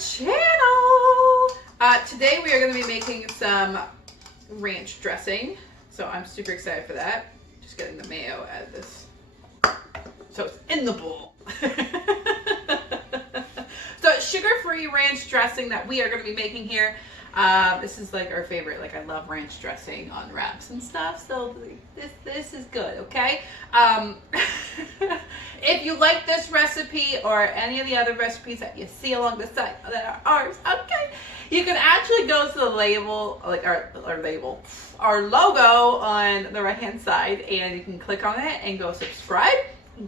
channel. Today we are going to be making some ranch dressing. So I'm super excited for that. Just getting the mayo out of this. So it's in the bowl. So it's sugar-free ranch dressing that we are going to be making here. This is like our favorite. Like I love ranch dressing on wraps and stuff. So this is good, okay? If you like this recipe or any of the other recipes that you see along the side that are ours, okay, you can actually go to the label, like our logo on the right-hand side, and you can click on it and go subscribe. You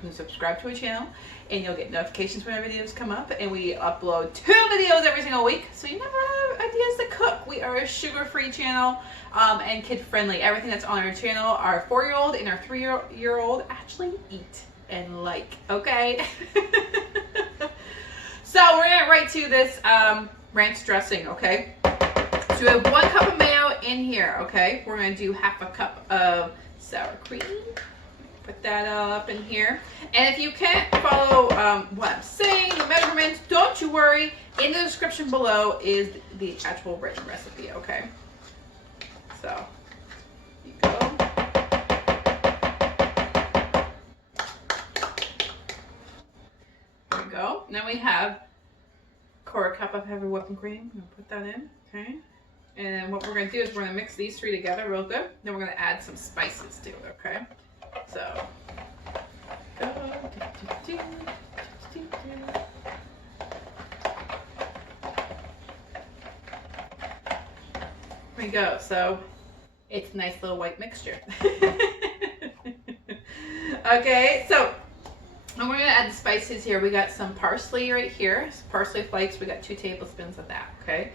can subscribe to a channel, and you'll get notifications when our videos come up. And we upload 2 videos every single week, so you never have ideas to cook. We are a sugar-free channel and kid-friendly. Everything that's on our channel, our 4-year-old and our 3-year-old actually eat and like. Okay. So we're gonna get right to this ranch dressing. Okay. So we have 1 cup of mayo in here. Okay. We're gonna do half a cup of sour cream. Put that all up in here. And if you can't follow what I'm saying, the measurements, don't you worry. In the description below is the actual written recipe, okay? So, here you go. There we go. Now we have 1/4 cup of heavy whipping cream. I'm gonna put that in, okay? And then what we're gonna do is we're gonna mix these 3 together real good. Then we're gonna add some spices to it, okay? So, go. There we go. So, it's a nice little white mixture. Okay, so and we're gonna add the spices here. We got some parsley right here, parsley flakes. We got 2 tablespoons of that. Okay.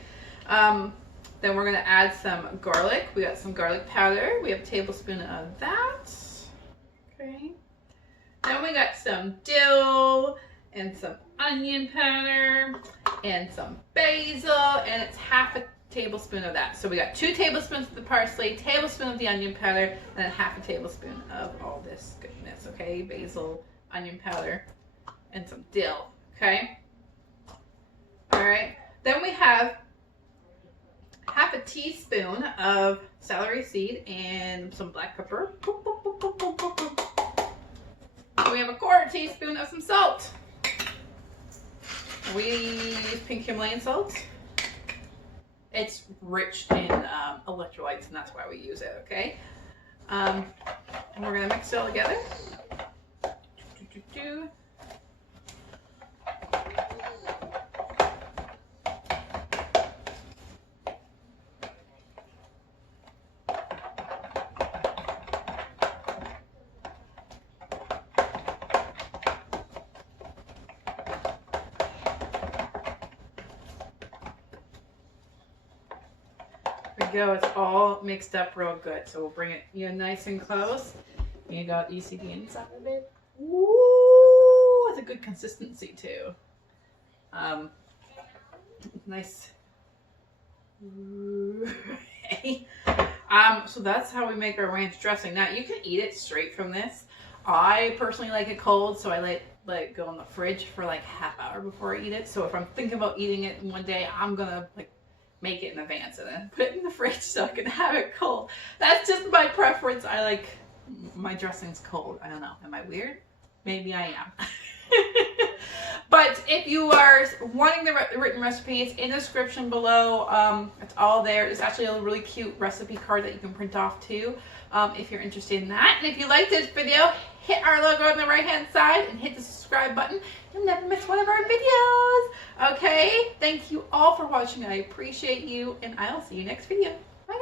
Then we're gonna add some garlic. We got some garlic powder. We have a tablespoon of that. Okay. Then we got some dill and some onion powder and some basil, and it's half a tablespoon of that. So we got 2 tablespoons of the parsley, tablespoon of the onion powder, and then half a tablespoon of all this goodness. Okay, basil, onion powder, and some dill. Okay. All right. Then we have half a teaspoon of celery seed and some black pepper. We have a 1/4 teaspoon of some salt. We use pink Himalayan salt. It's rich in electrolytes, and that's why we use it, okay? And we're going to mix it all together. Go, it's all mixed up real good. So we'll bring it nice and close. You see the inside of it. Ooh, it's a good consistency too. Nice. So that's how we make our ranch dressing. Now you can eat it straight from this. I personally like it cold, so I let it go in the fridge for like ½ hour before I eat it. So if I'm thinking about eating it one day, I'm gonna make it in advance and then put it in the fridge so I can have it cold. That's just my preference. I like my dressings cold. I don't know. Am I weird? Maybe I am. But if you are wanting the written recipe, it's in the description below. It's all there. It's actually a really cute recipe card that you can print off too if you're interested in that. And if you like this video, hit our logo on the right-hand side and hit the subscribe button. You'll never miss one of our videos. Okay? Thank you all for watching. I appreciate you, and I'll see you next video. Bye, guys.